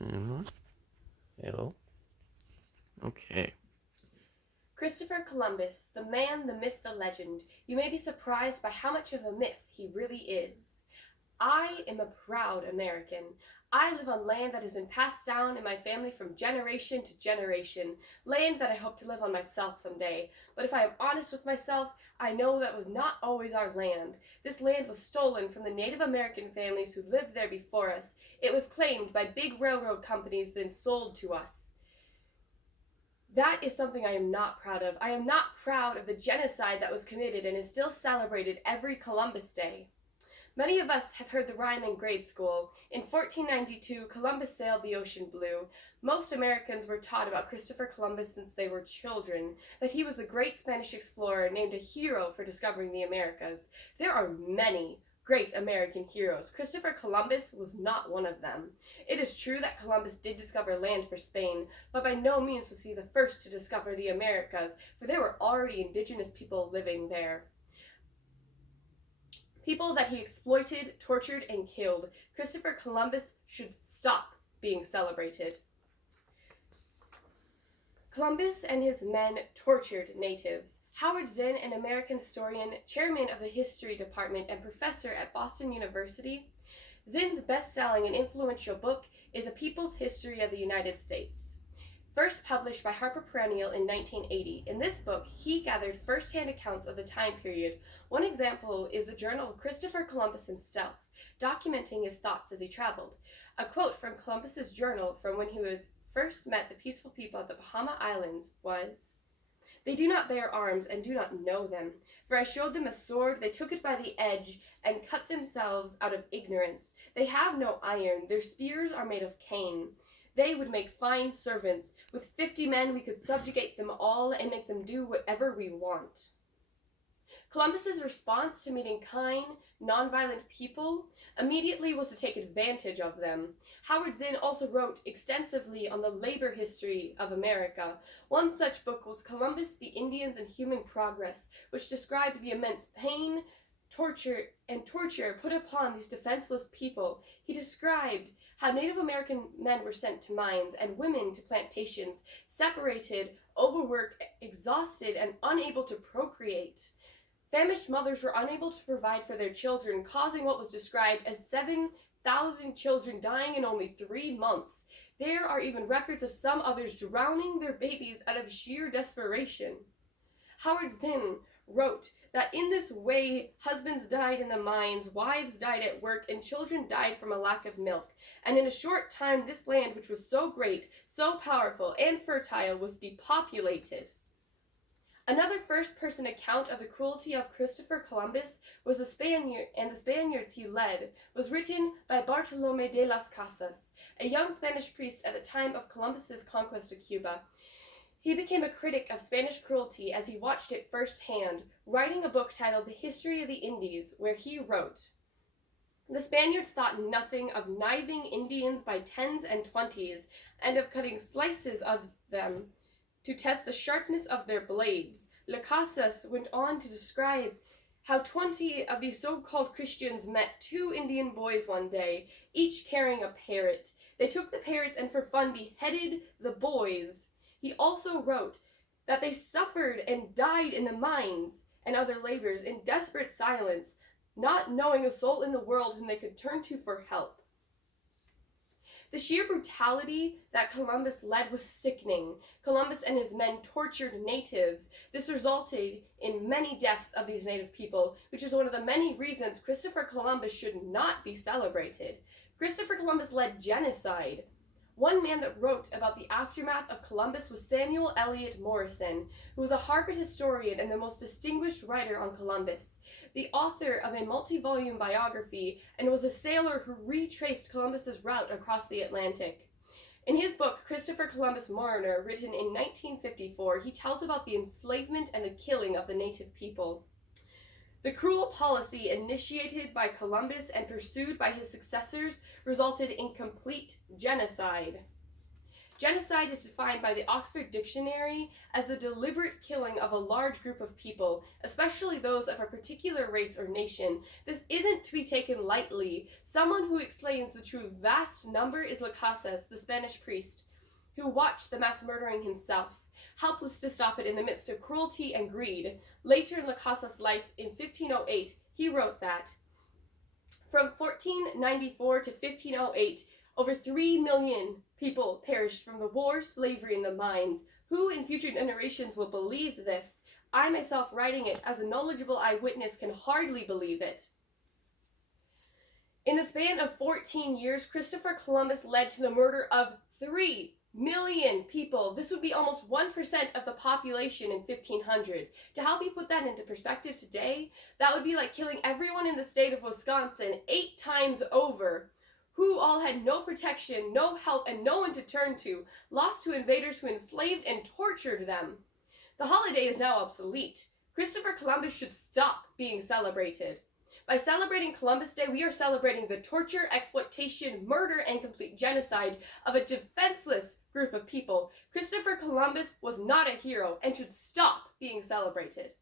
Hello. Okay. Christopher Columbus, the man, the myth, the legend. You may be surprised by how much of a myth he really is. I am a proud American. I live on land that has been passed down in my family from generation to generation, land that I hope to live on myself someday. But if I am honest with myself, I know that was not always our land. This land was stolen from the Native American families who lived there before us. It was claimed by big railroad companies, then sold to us. That is something I am not proud of. I am not proud of the genocide that was committed and is still celebrated every Columbus Day. Many of us have heard the rhyme in grade school. In 1492, Columbus sailed the ocean blue. Most Americans were taught about Christopher Columbus since they were children, that he was the great Spanish explorer named a hero for discovering the Americas. There are many great American heroes. Christopher Columbus was not one of them. It is true that Columbus did discover land for Spain, but by no means was he the first to discover the Americas, for there were already indigenous people living there. People that he exploited, tortured, and killed. Christopher Columbus should stop being celebrated. Columbus and his men tortured natives. Howard Zinn, an American historian, chairman of the history department, and professor at Boston University, Zinn's best-selling and influential book is A People's History of the United States. First published by Harper Perennial in 1980, in this book, he gathered first-hand accounts of the time period. One example is the journal of Christopher Columbus himself, documenting his thoughts as he traveled. A quote from Columbus's journal from when he was first met the peaceful people at the Bahama Islands was, "They do not bear arms and do not know them. For I showed them a sword, they took it by the edge and cut themselves out of ignorance. They have no iron, their spears are made of cane. They would make fine servants. With 50 men we could subjugate them all and make them do whatever we want." Columbus's response to meeting kind, nonviolent people immediately was to take advantage of them. Howard Zinn also wrote extensively on the labor history of America. One such book was Columbus, the Indians, and Human Progress, which described the immense pain, torture put upon these defenseless people. He described how Native American men were sent to mines and women to plantations, separated, overworked, exhausted, and unable to procreate. Famished mothers were unable to provide for their children, causing what was described as 7,000 children dying in only 3 months. There are even records of some others drowning their babies out of sheer desperation. Howard Zinn wrote that in this way, husbands died in the mines, wives died at work, and children died from a lack of milk. And in a short time, this land, which was so great, so powerful, and fertile, was depopulated. Another first-person account of the cruelty of Christopher Columbus was the Spaniards he led, was written by Bartolomé de las Casas, a young Spanish priest at the time of Columbus's conquest of Cuba. He became a critic of Spanish cruelty as he watched it firsthand, writing a book titled The History of the Indies, where he wrote, "The Spaniards thought nothing of knifing Indians by 10s and 20s, and of cutting slices of them to test the sharpness of their blades." Las Casas went on to describe how 20 of these so-called Christians met 2 Indian boys one day, each carrying a parrot. They took the parrots and for fun beheaded the boys. He also wrote that they suffered and died in the mines and other labors in desperate silence, not knowing a soul in the world whom they could turn to for help. The sheer brutality that Columbus led was sickening. Columbus and his men tortured natives. This resulted in many deaths of these native people, which is one of the many reasons Christopher Columbus should not be celebrated. Christopher Columbus led genocide. One man that wrote about the aftermath of Columbus was Samuel Eliot Morison, who was a Harvard historian and the most distinguished writer on Columbus, the author of a multi-volume biography, and was a sailor who retraced Columbus's route across the Atlantic. In his book, Christopher Columbus Mariner, written in 1954, he tells about the enslavement and the killing of the native people. The cruel policy initiated by Columbus and pursued by his successors resulted in complete genocide. Genocide is defined by the Oxford Dictionary as the deliberate killing of a large group of people, especially those of a particular race or nation. This isn't to be taken lightly. Someone who explains the true vast number is Las Casas, the Spanish priest, who watched the mass murdering himself, helpless to stop it in the midst of cruelty and greed. Later in Las Casas' life, in 1508, he wrote that, from 1494 to 1508, over 3 million people perished from the war, slavery, and the mines. Who in future generations will believe this? I myself, writing it as a knowledgeable eyewitness, can hardly believe it. In the span of 14 years, Christopher Columbus led to the murder of 3 million people. This would be almost 1% of the population in 1500. To help you put that into perspective today, that would be like killing everyone in the state of Wisconsin 8 times over, who all had no protection, no help, and no one to turn to, lost to invaders who enslaved and tortured them. The holiday is now obsolete. Christopher Columbus should stop being celebrated. By celebrating Columbus Day, we are celebrating the torture, exploitation, murder, and complete genocide of a defenseless group of people. Christopher Columbus was not a hero and should stop being celebrated.